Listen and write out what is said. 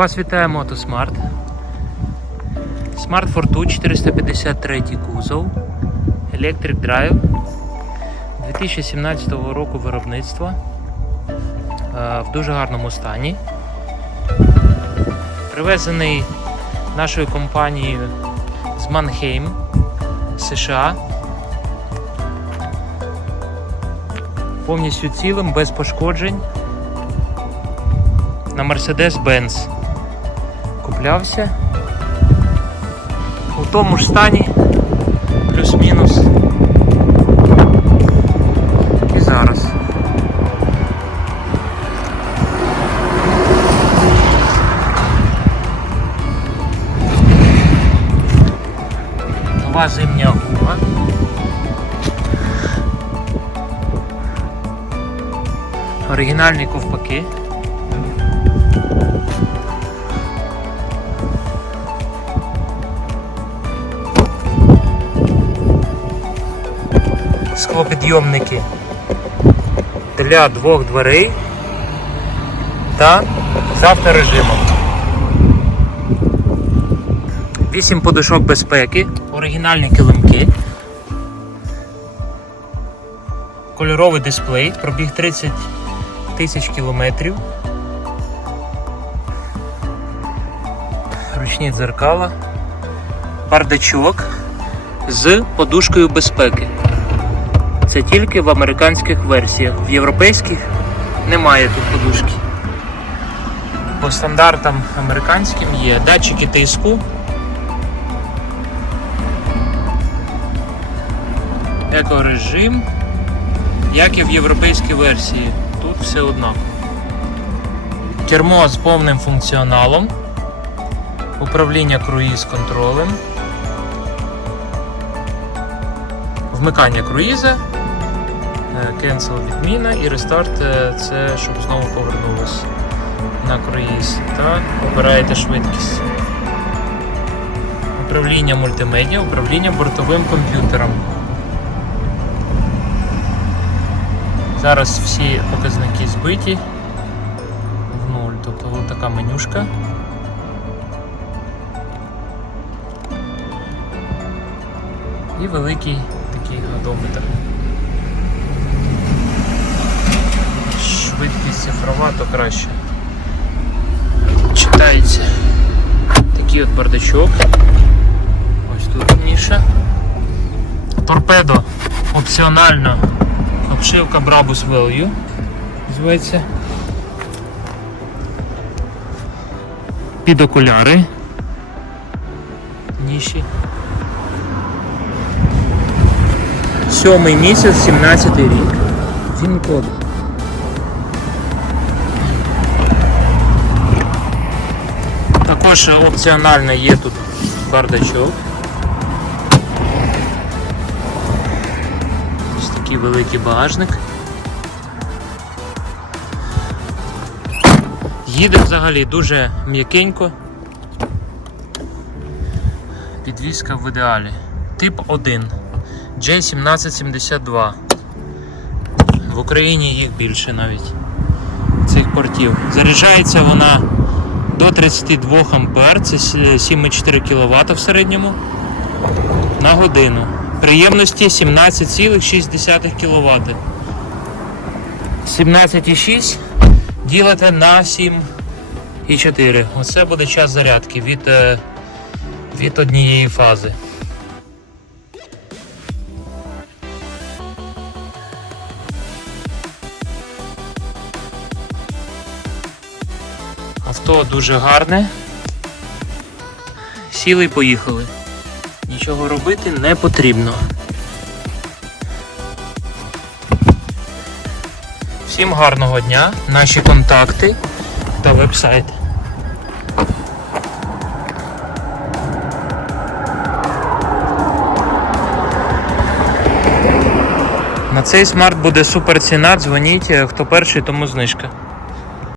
Вас вітає Мотосмарт. Smart Fortwo 453 кузов. Electric Drive 2017 року виробництва. Е, В дуже гарному стані. Привезений нашою компанією з Манхейм, США. Повністю цілим, без пошкоджень на Mercedes-Benz куплявся у тому ж стані, плюс-мінус. І зараз. Нова зимня гума. Оригінальні ковпаки. Склопідйомники для двох дверей та з авторежимом. 8 подушок безпеки, оригінальні килимки, кольоровий дисплей, пробіг 30 тисяч кілометрів, ручні дзеркала, бардачок з подушкою безпеки. Це тільки в американських версіях. В європейських немає тут подушки. По стандартам американським є датчики тиску. Екорежим, як і в європейській версії. Тут все однаково. Кермо з повним функціоналом, управління круїз контролем, вмикання круїза, cancel відміна і рестарт е, це щоб знову повернулось на круїз. Так, обираєте швидкість. Управління мультимедіа, управління бортовим комп'ютером. Зараз всі показники збиті в нуль, тобто ось така менюшка. І великий такий годометр. Швидкість то краще. Читається такий от бардачок. Ось тут ніша. Торпедо опціонально. Обшивка Brabus Value зветься. Під окуляри. Ніші. Сьомий місяць, 17 рік. Він Також опціонально є тут бардачок. Ось такий великий багажник. Їде взагалі дуже м'якенько. Підвізка в ідеалі. Тип 1. J1772. В Україні їх більше навіть цих портів. Заряджається вона до 32 А, це 7,4 кВт в середньому на годину. Приємності 17,6 кВт. 17,6 ділите на 7,4. Оце буде час зарядки від, е, від однієї фази. Авто дуже гарне. Сіли і поїхали. Нічого робити не потрібно. Всім гарного дня, наші контакти та веб-сайт. На цей смарт буде супер ціна, дзвоніть, хто перший, тому знижка.